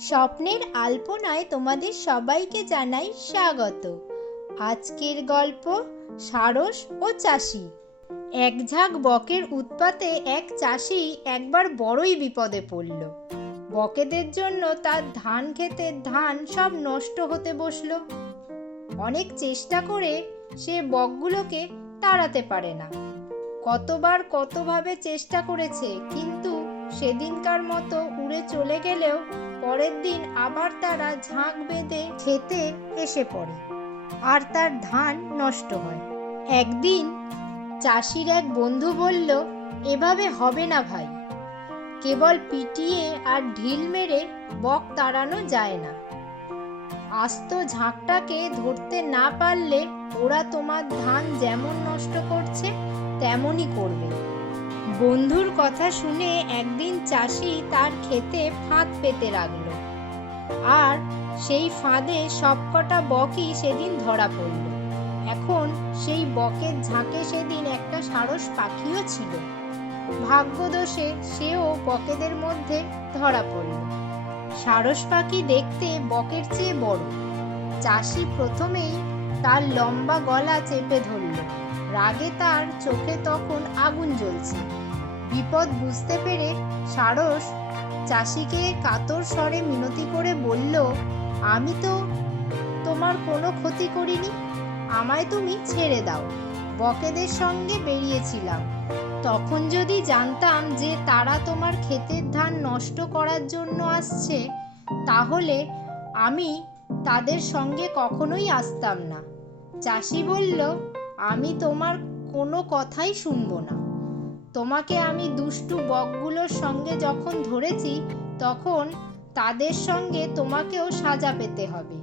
স্বপ্নের আলপনায় তোমাদের সবাইকে জানাই স্বাগত। আজকের গল্প সারস ও চাষি। এক ঝাঁক বকের উৎপাতে এক চাষি একবার বড়ই বিপদে পড়ল। বকেদের জন্য তার ধান ক্ষেতের ধান সব নষ্ট হতে বসল। অনেক চেষ্টা করে সে বকগুলোকে তাড়াতে পারে না। কতবার কতভাবে চেষ্টা করেছে, কিন্তু সেদিনকার মতো উড়ে চলে গেলেও পরের দিন আবার তারা ঝাঁক বেঁধে খেতে এসে পড়ে। আর তার ধান নষ্ট হয়। একদিন চাষির এক বন্ধু বলল, এভাবে হবে না ভাই। কেবল পিটিয়ে আর ঢিল মেরে বক তাড়ানো যায় না। আস্ত ঝাঁকটাকে ধরতে না পারলে ওরা তোমার ধান যেমন নষ্ট করছে, তেমনই করবে। বন্ধুর কথা শুনে একদিন চাষি তার ক্ষেতে ফাঁদ পেতে লাগল। আর সেই ফাঁদে সবকটা বকই সেদিন ধরা পড়ল। এখন সেই বকের ঝাঁকে সেদিন একটা সারস পাখিও ছিল। ভাগ্যদোষে সেও বকেদের মধ্যে ধরা পড়ল। সারস পাখি দেখতে বকের চেয়ে বড়। চাষি প্রথমেই তার লম্বা গলা চেপে ধরল। রাগে তার চোখে তখন আগুন জ্বলছে। বিপদ বুঝতে পেরে সারস চাষিকে কাতর স্বরে মিনতি করে বলল, আমি তো তোমার কোনো ক্ষতি করিনি, আমায় তুমি ছেড়ে দাও। বকেদের সঙ্গে বেরিয়েছিলাম। তখন যদি জানতাম যে তারা তোমার ক্ষেতের ধান নষ্ট করার জন্য আসছে, তাহলে আমি তাদের সঙ্গে কখনোই আসতাম না। চাষি বলল আমি তোমার কোনো কথাই শুনব না। তোমাকে আমি দুষ্টু বকগুলোর সঙ্গে যখন ধরেছি, তখন তাদের সঙ্গে তোমাকেও সাজা পেতে হবে।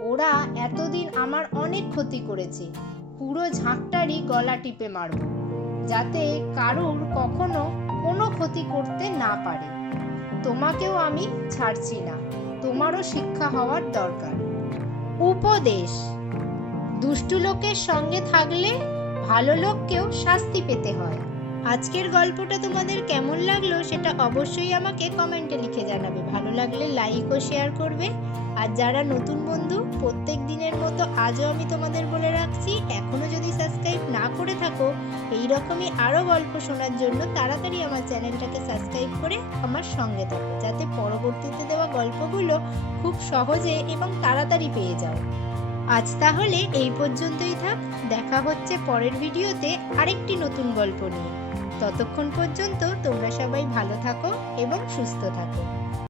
ওরা এতদিন আমার অনেক ক্ষতি করেছে। পুরো ঝাঁকটারই গলা টিপে মারব, যাতে কারুর কখনো কোনো ক্ষতি করতে না পারে। তোমাকেও আমি ছাড়ছি না। তোমারও শিক্ষা হওয়ার দরকার। উপদেশ। দুষ্টু লোকের সঙ্গে থাকলে ভালো লোককেও শাস্তি পেতে হয়। আজকের গল্পটা তোমাদের কেমন লাগল সেটা অবশ্যই আমাকে কমেন্টে লিখে জানাবে। ভালো লাগলে লাইক ও শেয়ার করবে। আর যারা নতুন বন্ধু, প্রত্যেক দিনের মতো আজও আমি তোমাদের বলে রাখছি এখনও যদি সাবস্ক্রাইব না করে থাকো এই রকমই আরও গল্প শোনার জন্য তাড়াতাড়ি আমার চ্যানেলটাকে সাবস্ক্রাইব করে আমার সঙ্গে থাকো। যাতে পরবর্তীতে দেওয়া গল্পগুলো খুব সহজে এবং তাড়াতাড়ি পেয়ে যাও। আজ তাহলে এই পর্যন্তই থাক। দেখা হচ্ছে পরের ভিডিওতে আরেকটি নতুন গল্প নিয়ে। ততক্ষণ পর্যন্ত তোমরা সবাই ভালো থাকো এবং সুস্থ থাকো।